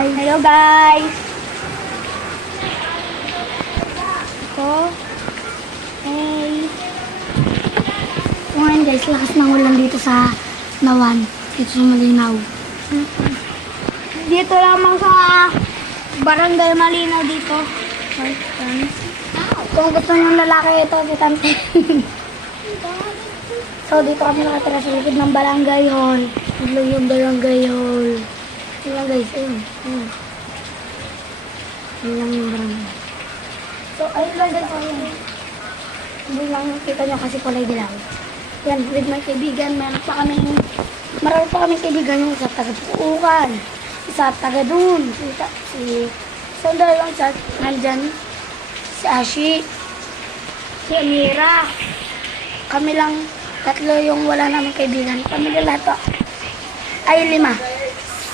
guys. Hello guys. Ito. Hey. Ngayon guys, lakas ng ulan dito sa Nawan. Dito sa Malinaw. Dito lamang sa Barangay Malinaw dito. Kung gusto nyo lalaki ito, si Tante. So dito kami nakatira sa likod ng Barangay Hall. Ito yung Barangay Hall. Ito lang guys, ayun. Ayun lang yung barangay. So ayun lang guys, ayun. Hindi lang kita nyo kasi kulay dilaw. Yan, with my kaibigan, marami pa kaming kaibigan yung sa taga-Puukan. Isa taga-dun. So dalawang sa nandyan. Si Ashi. Si Amira. Kami lang tatlo yung wala namin kaibigan. Kami lahat ay 5.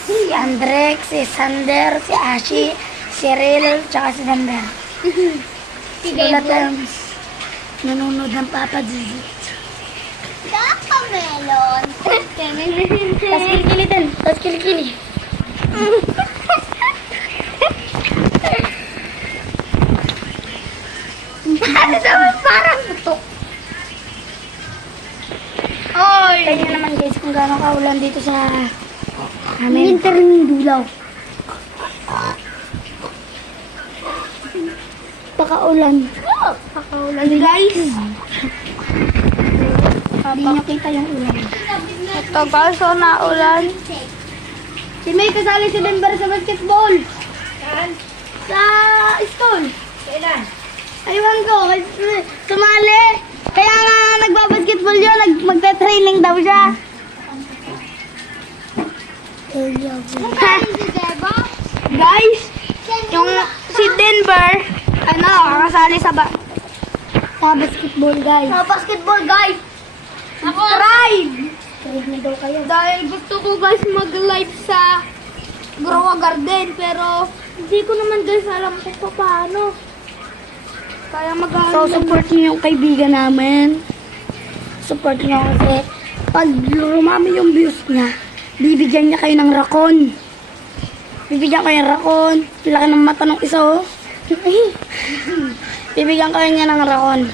Si Andrex, si Sander, si Ashi, si Ril, tsaka si Sander. Wala tayong nanonood ng Papa Zizit. Papa Melon. Tapos kilikili din. Tapos kilikili. Ano naman parang butok? Oy! Kanya naman guys kung gaano kaulan dito sa amin. Winter ng dulaw. Pakaulan. Pakaulan guys. Hindi nyo kita yung ulan. Ito guys, so naulan. Si May kasali si Denver sa basketball. Saan? Sa school. Kailan? Aywan ko, sumali. Kaya nga nagbabasketball yun, magta-training daw siya. Guys, yung si Denver, kakasali sa basketball guys. Sa basketball, guys. Subscribe! Subscribe na daw kayo. Dahil gusto ko guys mag-live sa Growa Garden, pero hindi ko naman guys alam kung paano. Kaya So, support niyo yung kaibigan namin. Support niyo kasi pag lumami yung views niya, bibigyan niya kayo ng rakon. Bibigyan kayo ng rakon. Laki ng mata ng isa, oh. Bibigyan kayo niya ng rakon.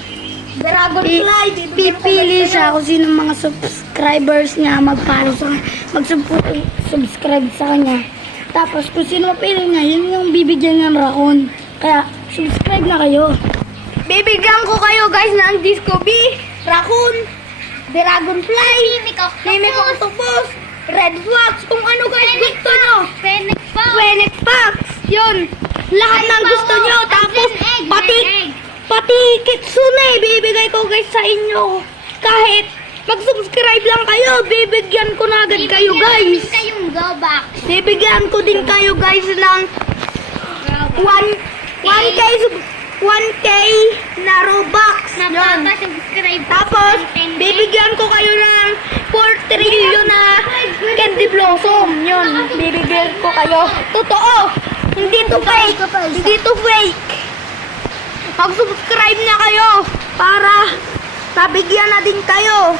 Dragonfly. Pipili siya kung sino mga subscribers niya mag-follow sa mag-subscribe sa kanya. Tapos kung sino mapili niya, yun yung bibigyan niya ng rakon. Kaya subscribe na kayo. Bibigyan ko kayo guys ng Disco B, Raccoon, Dragonfly, Mimic Octopus, Red Fox, kung ano guys gusto nyo. Fennec Fox. Yun. Lahat ng gusto nyo. Tapos pati Kitsune, bibigay ko guys sa inyo. Kahit mag-subscribe lang kayo, bibigyan ko na agad kayo guys. Bibigyan ko din kayo guys ng 1K na Robux. Yun. Tapos, bibigyan ko kayo ng 4 trillion na Candy Blossom. Yun, bibigyan ko kayo. Totoo. Hindi to fake. Hindi to fake. Mag-subscribe na kayo para nabigyan na din kayo.